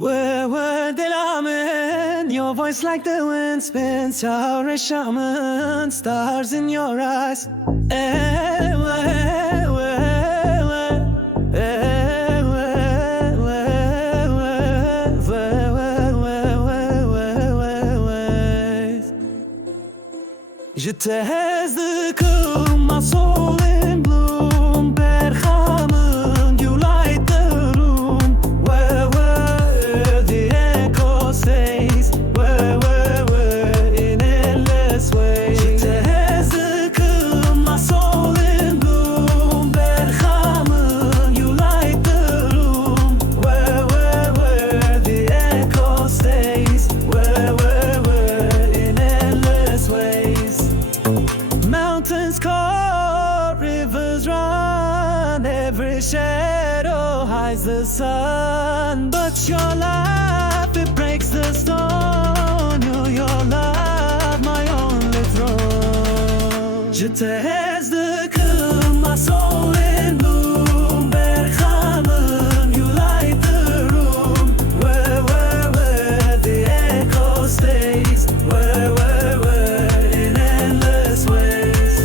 Wer Wer Delamen, your voice like the wind spins, your shaman, stars in your eyes. Wer Wer, je t'aise de comme my soul in bloom. Bergamen, you light the room. Where the echo stays. Where in endless ways. Je t'aise de comme my soul in bloom. Bergamen, you light the room. Where the echo stays. Where in endless ways. Mountains call, rivers run, every shadow hides the sun. But your life, it breaks the stone. Your love, my only throne. Je t'aise de comme my soul in bloom. Bergamen, you light the room. Where the echo stays. Where in endless ways.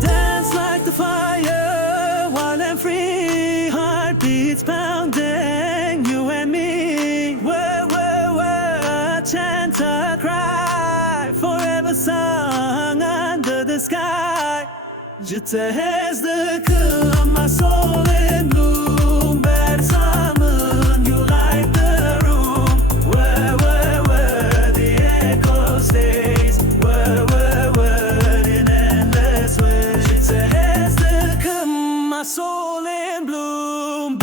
Dance like the fire, wild and free, heartbeats pounding, you and me. Where, chant a cry, forever sung under the sky. Je t'aise de comme my soul in bloom. Bergamen, you light the room. Where the echo stays. Where in endless ways. Je t'aise de comme my soul in bloom.